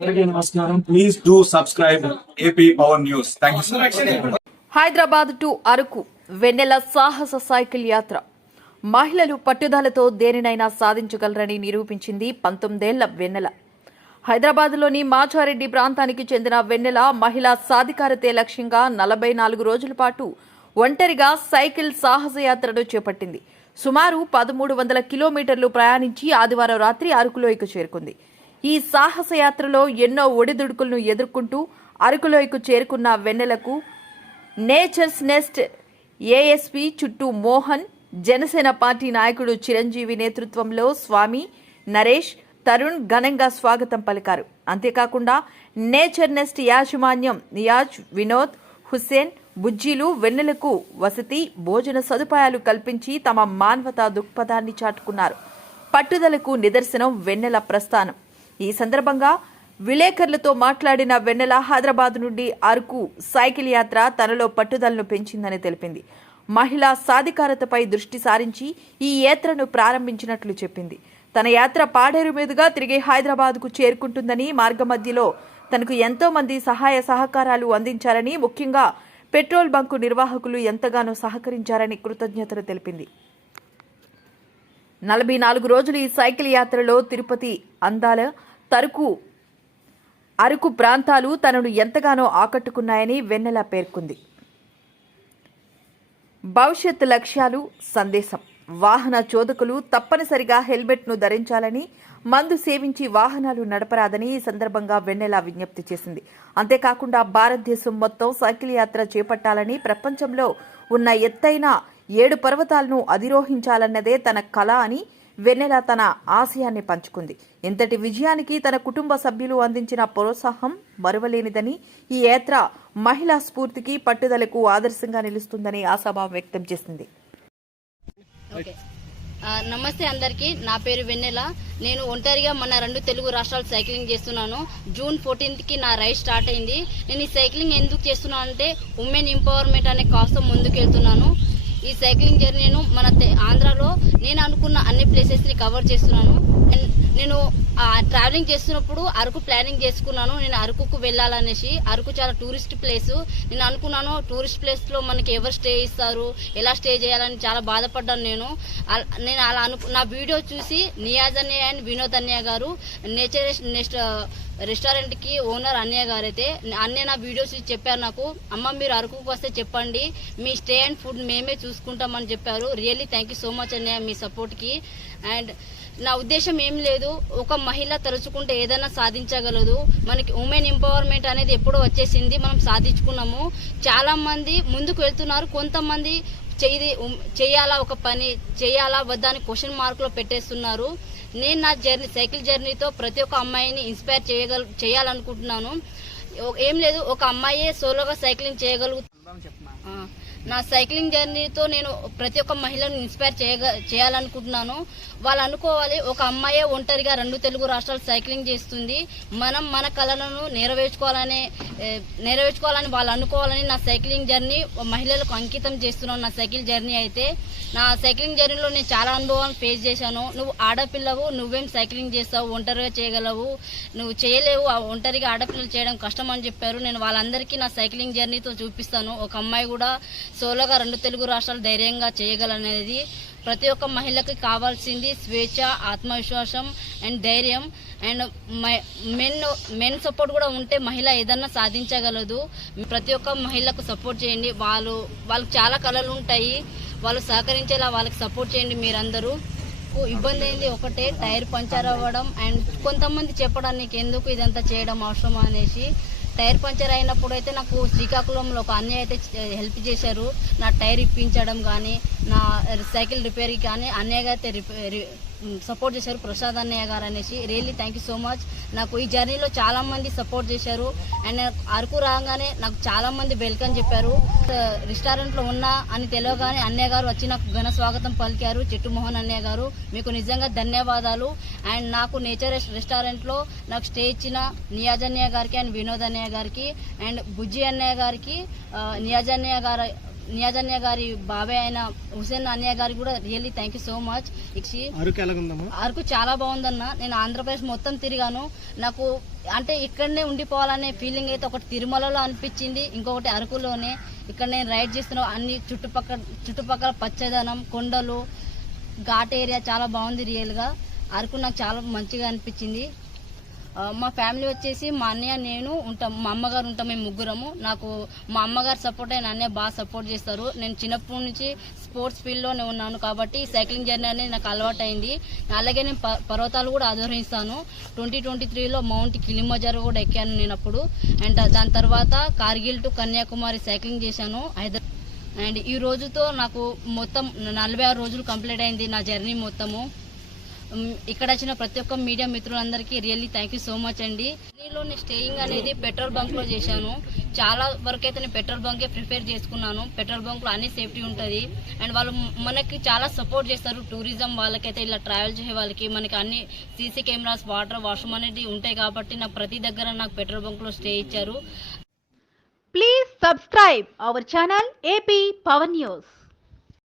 అందరికీ నమస్కారం. Please do subscribe AP power news Hyderabad to Araku వెన్నెల సాహస సైకిల్ యాత్ర. మహిళలు పట్టుదలతో దేనినైనా సాధించగలరని నిరూపించింది పంతొమ్మిదేళ్ళ వెన్నెల. హైదరాబాద్లోని మాచారెడ్డి ప్రాంతానికి చెందిన వెన్నెల మహిళా సాధికారతే లక్ష్యంగా నలభై నాలుగు రోజుల పాటు ఒంటరిగా సైకిల్ సాహసయాత్రను చేపట్టింది. సుమారు పదమూడు వందల కిలోమీటర్లు ప్రయాణించి ఆదివారం రాత్రి అరకులోయకు చేరుకుంది. ఈ సాహసయాత్రలో ఎన్నో ఒడిదుడుకులను ఎదుర్కొంటూ అరకులోయకు చేరుకున్న వెన్నెలకు నేచర్స్ నెస్ట్ ఏఎస్పీ చుట్టూ మోహన్ జనసేన పార్టీ నాయకుడు చిరంజీవి నేతృత్వంలో స్వామి నరేష్ తరుణ్ ఘనంగా స్వాగతం పలికారు. అంతేకాకుండా నేచర్ నెస్ట్ యాజమాన్యం నియాజ్ వినోద్ హుస్సేన్ బుజ్జీలు వెన్నెలకు వసతి భోజన సదుపాయాలు కల్పించి తమ మానవతా దృక్పథాన్ని చాటుకున్నారు. పట్టుదలకు నిదర్శనం వెన్నెల ప్రస్థానం. ఈ సందర్భంగా విలేకరులతో మాట్లాడిన వెన్నెల హైదరాబాద్ నుండి అరకు సైకిల్ యాత్ర తనలో పట్టుదలను పెంచిందని తెలిపింది. మహిళా సాధికారతపై దృష్టి సారించి ఈ యాత్రను ప్రారంభించినట్లు చెప్పింది. తన యాత్ర పాడేరు మీదుగా తిరిగి హైదరాబాద్కు చేరుకుంటుందని మార్గమధ్యలో తనకు ఎంతో మంది సహాయ సహకారాలు అందించారని ముఖ్యంగా పెట్రోల్ బంకు నిర్వాహకులు ఎంతగానో సహకరించారని కృతజ్ఞతలు తెలిపింది. నలభై నాలుగు రోజులు ఈ సైకిల్ యాత్రలో తిరుపతి అందాల తరుకు అరకు ప్రాంతాలు తనను ఎంతగానో ఆకట్టుకున్నాయని వెన్నెల పేర్కొంది. భవిష్యత్ లక్ష్యాలు సందేశం. వాహన చోదకులు తప్పనిసరిగా హెల్మెట్ను ధరించాలని మందు సేవించి వాహనాలు నడపరాదని ఈ సందర్భంగా వెన్నెల విజ్ఞప్తి చేసింది. అంతేకాకుండా భారతదేశం మొత్తం సైకిల్ యాత్ర చేపట్టాలని ప్రపంచంలో ఉన్న ఎత్తైన ఏడు పర్వతాలను అధిరోహించాలన్నదే తన కళ అని వెన్నెల తన ఆశయాన్ని పంచుకుంది. ఇంతటి విజయానికి తన కుటుంబ సభ్యులు అందించిన ప్రోత్సాహం మరువలేనిదని ఈ యాత్ర మహిళా స్ఫూర్తికి పట్టుదలకు ఆదర్శంగా నిలుస్తుందని ఆశాభావం వ్యక్తం చేసింది. ఓకే. నమస్తే అందరికి. నా పేరు వెన్నెల. నేను ఒంటరిగా మన రెండు తెలుగు రాష్ట్రాలు సైక్లింగ్ చేస్తున్నాను. జూన్ ఫోర్టీన్త్కి నా రైడ్ స్టార్ట్ అయింది. నేను ఈ సైక్లింగ్ ఎందుకు చేస్తున్నాను అంటే ఉమెన్ ఎంపవర్మెంట్ అనే కాస్త ముందుకెళ్తున్నాను. ఈ సైక్లింగ్ జర్నీను మన ఆంధ్రాలో నేను అనుకున్న అన్ని ప్లేసెస్ని కవర్ చేస్తున్నాను. నేను ట్రావెలింగ్ చేస్తున్నప్పుడు అరకు ప్లానింగ్ చేసుకున్నాను. నేను అరకుకు వెళ్ళాలనేసి అరకు చాలా టూరిస్ట్ ప్లేస్ నేను అనుకున్నాను టూరిస్ట్ ప్లేస్లో మనకి ఎవరు స్టే ఇస్తారు ఎలా స్టే చేయాలని చాలా బాధపడ్డాను నేను. నేను అలా అను నా వీడియో చూసి నియాజ్ అన్నయ్య అండ్ వినోద్ అన్నయ్య గారు నేచర్ నెక్స్ట్ రెస్టారెంట్కి ఓనర్ అన్నయ్య గారు అయితే అన్నయ్య నా వీడియోస్ చూసి చెప్పారు నాకు అమ్మ మీరు అరకుకు వస్తే చెప్పండి మీ స్టే అండ్ ఫుడ్ మేమే చూసుకుంటామని చెప్పారు. Really thank you so much అన్నయ్య మీ సపోర్ట్కి అండ్ నా ఉద్దేశం ఏం లేదు ఒక మహిళ తలుచుకుంటే ఏదైనా సాధించగలదు. మనకి ఉమెన్ ఎంపవర్మెంట్ అనేది ఎప్పుడో వచ్చేసింది మనం సాధించుకున్నాము. చాలా మంది ముందుకు వెళ్తున్నారు. కొంతమంది చెయ్యి చేయాలా ఒక పని చేయాలా వద్దా అని క్వశ్చన్ మార్క్లో పెట్టేస్తున్నారు. నేను నా జర్నీ సైకిల్ జర్నీతో ప్రతి ఒక్క అమ్మాయిని ఇన్స్పైర్ చేయగల చేయాలనుకుంటున్నాను. ఏం లేదు ఒక అమ్మాయే సోలోగా సైక్లింగ్ చేయగలుగు ఆ, నా సైక్లింగ్ జర్నీతో నేను ప్రతి ఒక్క మహిళను ఇన్స్పైర్ చేయగ చేయాలనుకుంటున్నాను. వాళ్ళు అనుకోవాలి ఒక అమ్మాయే ఒంటరిగా రెండు తెలుగు రాష్ట్రాలు సైక్లింగ్ చేస్తుంది. మనం మన కళలను నెరవేర్చుకోవాలనే నెరవేర్చుకోవాలని వాళ్ళు అనుకోవాలని నా సైక్లింగ్ జర్నీ మహిళలకు అంకితం చేస్తున్నాను. నా సైకిల్ జర్నీ అయితే నా సైక్లింగ్ జర్నీలో నేను చాలా అనుభవాలు ఫేస్ చేశాను. నువ్వు ఆడపిల్లవు నువ్వేం సైక్లింగ్ చేస్తావు ఒంటరిగా చేయగలవు నువ్వు చేయలేవు ఒంటరిగా ఆడపిల్లలు చేయడం కష్టం అని చెప్పారు. నేను వాళ్ళందరికీ నా సైక్లింగ్ జర్నీతో చూపిస్తాను. ఒక అమ్మాయి కూడా సోలోగా రెండు తెలుగు రాష్ట్రాలు ధైర్యంగా చేయగలనేది ప్రతి ఒక్క మహిళకి కావాల్సింది స్వేచ్ఛ ఆత్మవిశ్వాసం అండ్ ధైర్యం. అండ్ మెన్ మెన్ సపోర్ట్ కూడా ఉంటే మహిళ ఏదన్నా సాధించగలదు. ప్రతి ఒక్క మహిళకు సపోర్ట్ చేయండి. వాళ్ళు వాళ్ళకి చాలా కళలు ఉంటాయి. వాళ్ళు సహకరించేలా వాళ్ళకి సపోర్ట్ చేయండి మీరందరూ. ఇబ్బంది అయింది ఒకటే టైర్ పంచర్ అవ్వడం. అండ్ కొంతమంది చెప్పడానికి ఎందుకు ఇదంతా చేయడం అవసరమా అనేసి టైర్ పంచర్ అయినప్పుడు అయితే నాకు శ్రీకాకుళంలో ఒక అన్నయ్య అయితే హెల్ప్ చేశారు. నా టైర్ ఇప్పించడం కానీ నా సైకిల్ రిపేర్కి కానీ అన్నయ్య అయితే రిపేర్ సపోర్ట్ చేశారు ప్రసాద్ అన్నయ్య గారు అనేసి. Really thank you so much. నాకు ఈ జర్నీలో చాలామంది సపోర్ట్ చేశారు. అండ్ అరకు రాగానే నాకు చాలామంది వెల్కమ్ చెప్పారు. రెస్టారెంట్లో ఉన్నా అని తెలియగానే అన్నయ్య గారు వచ్చి నాకు ఘన స్వాగతం పలికారు. చెట్టు మోహన్ అన్నయ్య గారు మీకు నిజంగా ధన్యవాదాలు. అండ్ నాకు నేచర్ రెస్టారెంట్లో నాకు స్టే ఇచ్చిన నియాజ్ అన్నయ్య గారికి అండ్ వినోద్ అన్నయ్య గారికి. అండ్ బుజ్జి అన్నయ్య గారికి నియాజన్నయ్య నియాజ్ అన్నయ్య గారు నియాజ్ అన్య గారి బాబాయ్ అయిన హుసేన్ అన్య గారికి కూడా really thank you so much ఇచ్చి అరకు ఎలాగుందమ్మా? అరకు చాలా బాగుందన్న. నేను ఆంధ్రప్రదేశ్ మొత్తం తిరిగాను. నాకు అంటే ఇక్కడనే ఉండిపోవాలనే ఫీలింగ్ అయితే ఒకటి తిరుమలలో అనిపించింది ఇంకొకటి అరకులోనే. ఇక్కడ నేను రైడ్ చేస్తున్న అన్ని చుట్టుపక్కల చుట్టుపక్కల పచ్చదనం కొండలు ఘాట్ ఏరియా చాలా బాగుంది రియల్గా అరకు నాకు చాలా మంచిగా అనిపించింది. మా ఫ్యామిలీ వచ్చేసి మా అన్నయ్య నేను ఉంటాం మా అమ్మగారు ఉంటాం మేము ముగ్గురము. నాకు మా అమ్మగారు సపోర్ట్ అయిన అన్నయ్య బాగా సపోర్ట్ చేస్తారు. నేను చిన్నప్పటి నుంచి స్పోర్ట్స్ ఫీల్డ్లోనే ఉన్నాను కాబట్టి సైక్లింగ్ జర్నీ అనేది నాకు అలవాటు అయింది అలాగే నేను ప- పర్వతాలు కూడా ఆదరిస్తాను. ట్వంటీ ట్వంటీ త్రీలో మౌంట్ కిలిమజారు కూడా ఎక్కాను నేను అప్పుడు. అండ్ దాని తర్వాత కార్గిల్ టు కన్యాకుమారి సైక్లింగ్ చేశాను. హైదరాబాద్ అండ్ ఈ రోజుతో నాకు మొత్తం నలభై ఆరు రోజులు కంప్లీట్ అయింది నా జర్నీ మొత్తము. ఇక్కడ వచ్చిన ప్రతి ఒక్క మీడియా మిత్రులందరికీ really thank you so much అండి. ఢిల్లీలో నేను స్టేయింగ్ అనేది పెట్రోల్ బంక్లో చేశాను. చాలా వరకు అయితే నేను పెట్రోల్ బంకే ప్రిపేర్ చేసుకున్నాను. పెట్రోల్ బంక్లో అన్ని సేఫ్టీ ఉంటుంది. అండ్ వాళ్ళు మనకి చాలా సపోర్ట్ చేస్తారు. టూరిజం వాళ్ళకైతే ఇలా ట్రావెల్ చేసే వాళ్ళకి మనకి అన్ని సీసీ కెమెరాస్ వాటర్ వాష్రూమ్ అనేది ఉంటాయి కాబట్టి నాకు ప్రతి దగ్గర నాకు పెట్రోల్ బంక్లో స్టే ఇచ్చారు. Please subscribe our channel AP Pawan news